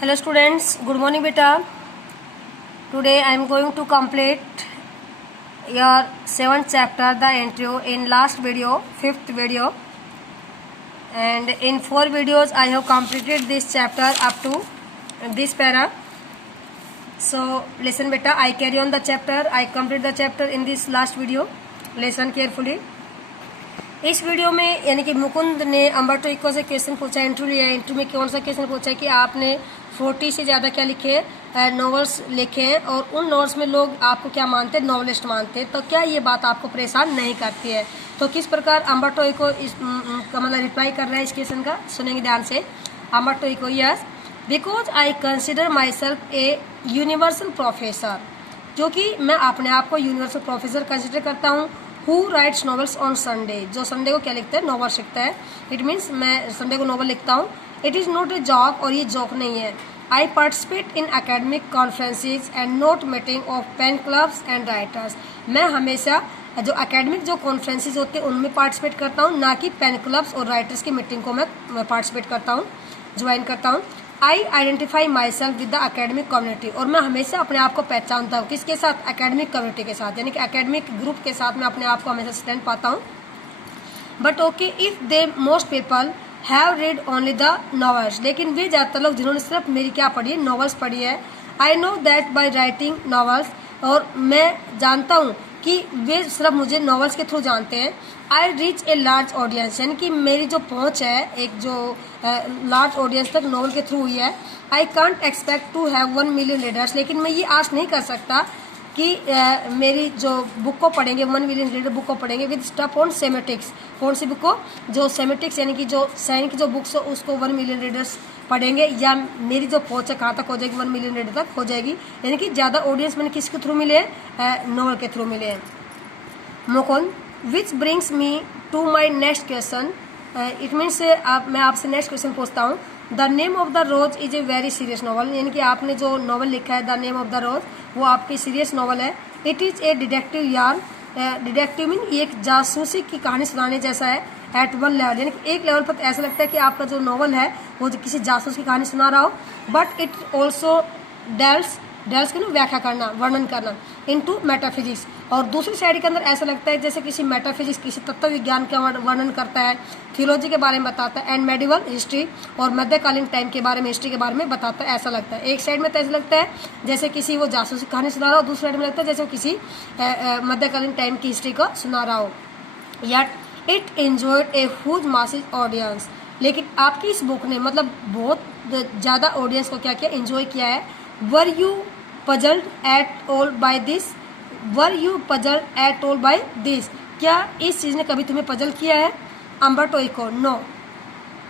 Hello students, good morning beta. Today I am going to complete your 7th chapter, the intro, in last video, 5th video, and in 4 videos I have completed this chapter up to this para. So listen beta, I carry on the chapter, I complete the chapter in this last video. Listen carefully. इस video में यानी कि मुकुंद ने Umberto eco से question पूछा, interview लिया। Interview में कौन सा क्वेश्चन पूछा कि आपने 40 से ज़्यादा क्या लिखे, नॉवेल्स लिखे हैं, और उन नॉवेल्स में लोग आपको क्या मानते हैं, नॉवेलिस्ट मानते हैं, तो क्या ये बात आपको परेशान नहीं करती है? तो किस प्रकार अम्बर्टो इको इस का मतलब रिप्लाई कर रहा है इस क्वेश्चन का, सुनेंगे ध्यान से। Umberto Eco, yes, because I consider myself a universal professor, क्योंकि मैं अपने आप को यूनिवर्सल प्रोफेसर कंसिडर करता हूँ। Who writes novels on Sunday, जो संडे को क्या लिखता है, नॉवल लिखता है। इट मीन्स मैं संडे को नॉवल लिखता हूँ। It is not a joke, और ये जॉक नहीं है। I participate in academic conferences and note meeting of pen clubs and writers, मैं हमेशा जो एकेडमिक जो कॉन्फ्रेंसेज होते हैं उनमें पार्टिसिपेट करता हूँ, ना कि पेन क्लब्स और राइटर्स की मीटिंग को मैं पार्टिसिपेट करता हूँ, ज्वाइन करता हूँ। आई identify my self with the academic community, और मैं हमेशा अपने आप को पहचानता हूँ किसके साथ, एकेडमिक कम्युनिटी के साथ, यानी कि एकेडमिक ग्रुप के साथ मैं अपने आप को हमेशा स्टैंड पाता हूँ। But okay if they most people have read only the novels, लेकिन वे ज़्यादातर लोग जिन्होंने सिर्फ मेरी क्या पढ़ी है, नॉवेल्स पढ़ी है। I know that by writing novels, और मैं जानता हूँ कि वे सिर्फ मुझे नॉवेल्स के थ्रू जानते हैं। I reach a large audience, यानी कि मेरी जो पहुँच है एक जो लार्ज ऑडियंस तक नॉवल के थ्रू हुई है। I can't expect to have 1 million readers, लेकिन मैं ये आश नहीं कर सकता कि मेरी जो बुक को पढ़ेंगे 1 मिलियन रीडर बुक को पढ़ेंगे विद स्टफ ऑन सेमेटिक्स। कौन सी बुक को, जो सेमेटिक्स यानी कि जो साइन की जो बुक्स हो उसको 1 मिलियन रीडर्स पढ़ेंगे, या मेरी जो पहुँच है कहाँ तक हो जाएगी, 1 मिलियन रीडर तक हो जाएगी। यानी कि ज़्यादा ऑडियंस मैंने किसके थ्रू मिले हैं, नॉवल के थ्रू मिले हैं। Mukund, which brings me to my next question, it means मैं आपसे नेक्स्ट क्वेश्चन पूछता हूँ। The name of the rose is a very serious novel, यानी कि आपने जो नॉवल लिखा है the name of the rose, वो आपकी सीरियस नॉवल है। It is a detective yarn, detective mean एक जासूसी की कहानी सुनाने जैसा है। एट 1 लेवल, यानी कि एक लेवल पर ऐसा लगता है कि आपका जो नॉवल है वो किसी जासूस की कहानी सुना रहा हो। बट इट ऑल्सो डेल्स की व्याख्या करना, वर्णन करना, इनटू मेटाफिजिक्स, और दूसरी साइड के अंदर ऐसा लगता है जैसे किसी मेटाफिजिक्स, किसी तत्व विज्ञान का वर्णन करता है, थियोलॉजी के बारे में बताता है, एंड मेडिवल हिस्ट्री, और मध्यकालीन टाइम के बारे में, हिस्ट्री के बारे में बताता है। ऐसा लगता है एक साइड में तो ऐसा लगता है जैसे किसी वो जासूसी कहानी सुना रहा हो, दूसरी साइड में लगता है जैसे वो किसी मध्यकालीन टाइम की हिस्ट्री को सुना रहा हो। Yet it enjoyed a huge massive audience, लेकिन आपकी इस बुक ने मतलब बहुत ज़्यादा ऑडियंस को क्या किया, एंजॉय किया है। Were you puzzled at all by this, were you puzzled at all by this, क्या इस चीज़ ने कभी तुम्हें पजल किया है? Umberto Eco, no,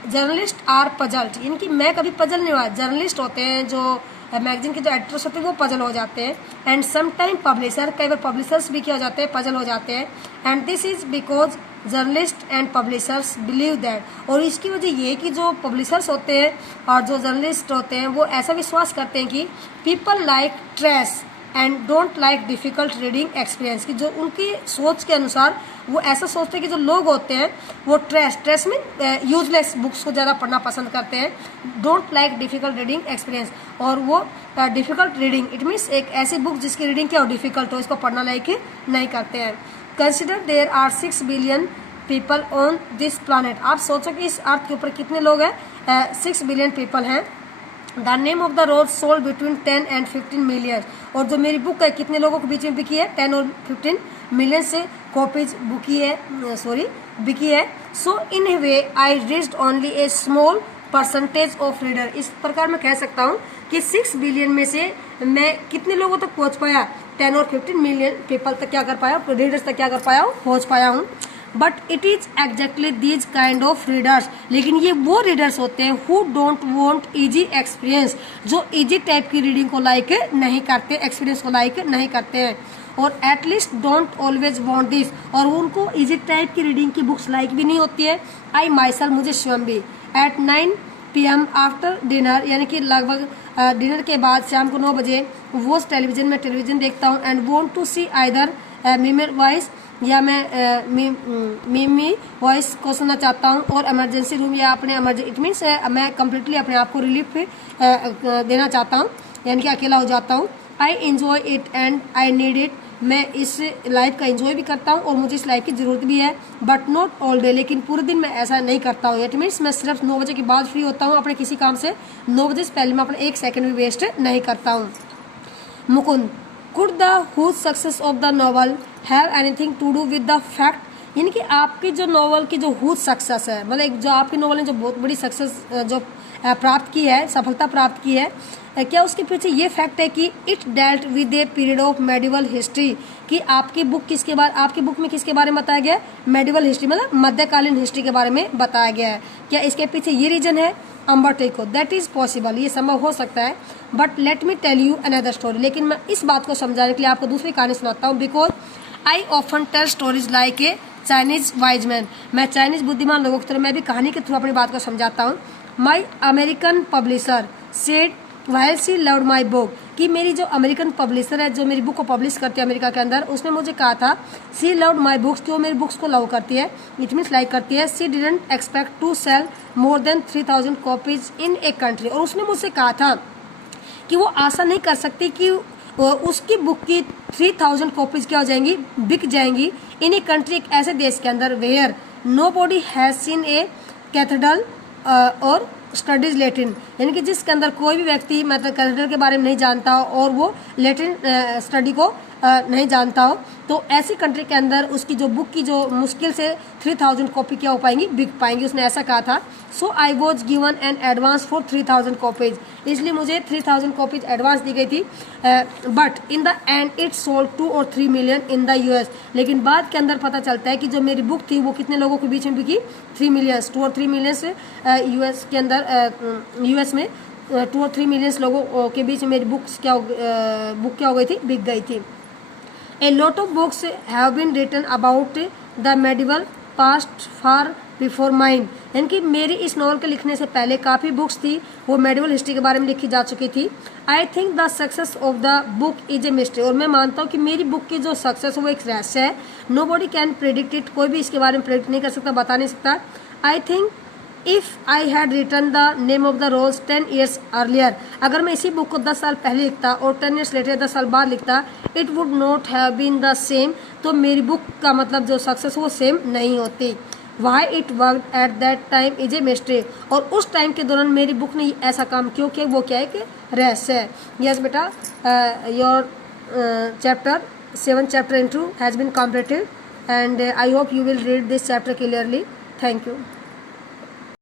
journalist are puzzled, इनकी मैं कभी पजल नहीं हुआ। जर्नलिस्ट होते हैं जो मैगजीन के जो एडिटर्स होते हैं वो पजल हो जाते हैं, एंड समटाइम पब्लिशर, कई बार पब्लिशर्स भी क्या हो जाते हैं, पजल हो जाते हैं। And this is because journalist and publishers believe that, और इसकी वजह ये कि जो पब्लिशर्स होते हैं और जो जर्नलिस्ट होते हैं वो ऐसा विश्वास करते हैं कि people like trace and don't like difficult reading experience, की जो उनकी सोच के अनुसार वो ऐसा सोचते हैं कि जो लोग होते हैं वो ट्रेस में यूजलेस बुक्स को ज़्यादा पढ़ना पसंद करते हैं, don't like difficult reading experience, और वो डिफ़िकल्ट रीडिंग, इट मीन्स एक ऐसी बुक जिसकी रीडिंग क्या हो, डिफ़िकल्ट हो, इसको पढ़ना लायक नहीं करते हैं। Consider there are 6 billion people on this planet, आप सोचो कि इस अर्थ के ऊपर कितने लोग हैं, 6 बिलियन पीपल हैं। The name of the rose sold between 10 and 15 million, और जो मेरी बुक है कितने लोगों के बीच में बिकी है, 10 और 15 मिलियन से कॉपीज बिकी है। So in a way I reached only a small percentage of reader, इस प्रकार मैं कह सकता हूँ कि 6 बिलियन में से मैं कितने लोगों तक पहुँच पाया, 10 और 15 मिलियन पीपल तक क्या कर पाया, रीडर्स तक क्या कर पाया हूँ, पहुँच पाया हूँ। But it is exactly these kind of readers, लेकिन ये वो रीडर्स होते हैं who don't want easy experience, जो इजी टाइप की रीडिंग को लाइक नहीं करते, एक्सपीरियंस को लाइक नहीं करते हैं, और at least don't always want this, और उनको इजी टाइप की रीडिंग की बुक्स लाइक भी नहीं होती है। आई माईसेल्फ, मुझे स्वयं भी, एट 9 PM आफ्टर डिनर, यानी कि लगभग डिनर के बाद शाम को 9 बजे वो टेलीविजन में टेलीविजन देखता हूँ, and want to see either mimer voice या मैं मीमी वॉइस को सुनना चाहता हूँ, और इमरजेंसी रूम या अपने इट मीन्स मैं कम्प्लीटली अपने आप को रिलीफ देना चाहता हूँ, यानी कि अकेला हो जाता हूँ। I enjoy it and I need it, मैं इस लाइफ का एंजॉय भी करता हूँ और मुझे इस लाइफ की ज़रूरत भी है, बट नॉट ऑल डे, लेकिन पूरे दिन मैं ऐसा नहीं करता हूँ। इट मीन्स मैं सिर्फ 9 बजे के बाद फ्री होता हूँ अपने किसी काम से, 9 बजे से पहले मैं अपना 1 सेकंड भी वेस्ट नहीं करता हूँ। Mukund, could the huge success of the novel have anything to do with the fact, यानी कि आपकी जो नॉवल की जो हुज सक्सेस है, मतलब जो आपकी नॉवल ने जो बहुत बड़ी सक्सेस जो प्राप्त की है, सफलता प्राप्त की है, क्या उसके पीछे ये फैक्ट है कि it dealt with a period of medieval history, कि आपकी बुक में किसके बारे में बताया गया है? मेडिवल हिस्ट्री, मतलब मध्यकालीन हिस्ट्री के बारे में बताया गया है। क्या इसके पीछे ये रीजन है? Umberto Eco, that is possible, ये संभव हो सकता है। But let me tell you another story, लेकिन मैं इस बात को समझाने के लिए आपको दूसरी कहानी सुनाता हूँ। Because I often tell stories like a Chinese wise man, मैं चाइनीज बुद्धिमान लोगों की तरह मैं भी कहानी के थ्रू अपनी बात को समझाता हूँ। My American publisher said while she loved my book, कि मेरी जो अमेरिकन पब्लिशर है, जो मेरी बुक को पब्लिश करती है अमेरिका के अंदर, उसने मुझे कहा था शी लव्ड माई बुक्स, कि वो मेरी बुक्स को लव करती है, इट मीन्स लाइक करती है। She didn't expect to sell more than 3000 copies in a country, और उसने मुझसे कहा था कि वो आशा नहीं कर सकती कि उसकी बुक की 3000 कॉपीज क्या हो जाएंगी, बिक जाएंगी इन ए कंट्री, एक ऐसे देश के अंदर where nobody has seen a cathedral और स्टडीज लेटिन, यानी कि जिसके अंदर कोई भी व्यक्ति मतलब कैथेड्रल के बारे में नहीं जानता हो और वो लेटिन स्टडी को नहीं जानता हो, तो ऐसी कंट्री के अंदर उसकी जो बुक की जो मुश्किल से 3000 कॉपी क्या हो पाएंगी, बिक पाएंगी, उसने ऐसा कहा था। So I was given an advance for 3000 copies, इसलिए मुझे 3000 कॉपीज एडवांस दी गई थी। But in the end it sold 2 और 3 मिलियन इन द यूएस, लेकिन बाद के अंदर पता चलता है कि जो मेरी बुक थी वो कितने लोगों के बीच में बिकी, 3 मिलियन, 2 और 3 मिलियन से यूएस के अंदर यूएस में 2 और 3 मिलियन लोगों के बीच में मेरी बुक क्या हो गई थी, बिक गई थी। A lot of books have been written about the medieval past far before mine, यानी कि मेरी इस नॉवल के लिखने से पहले काफ़ी बुक्स थी, वो मेडिवल हिस्ट्री के बारे में लिखी जा चुकी थी। I think the success of the book is a mystery, और मैं मानता हूँ कि मेरी बुक की जो सक्सेस है वो एक रहस्य है। Nobody can predict it, कोई भी इसके बारे में प्रेडिक्ट नहीं कर सकता, बता नहीं सकता। I think if I had written the name of the rose 10 years earlier, अगर मैं इसी बुक को 10 साल पहले लिखता और 10 years लेटर 10 साल बाद लिखता, it would not have been the same, तो मेरी बुक का मतलब जो सक्सेस वो सेम नहीं होती। Why it worked at that time is a mystery, और उस टाइम के दौरान मेरी बुक ने ऐसा काम क्यों किया, वो क्या है कि रहस्य है। यस बेटा, your chapter 7 chapter into has been completed and I hope you will read this chapter clearly. Thank you.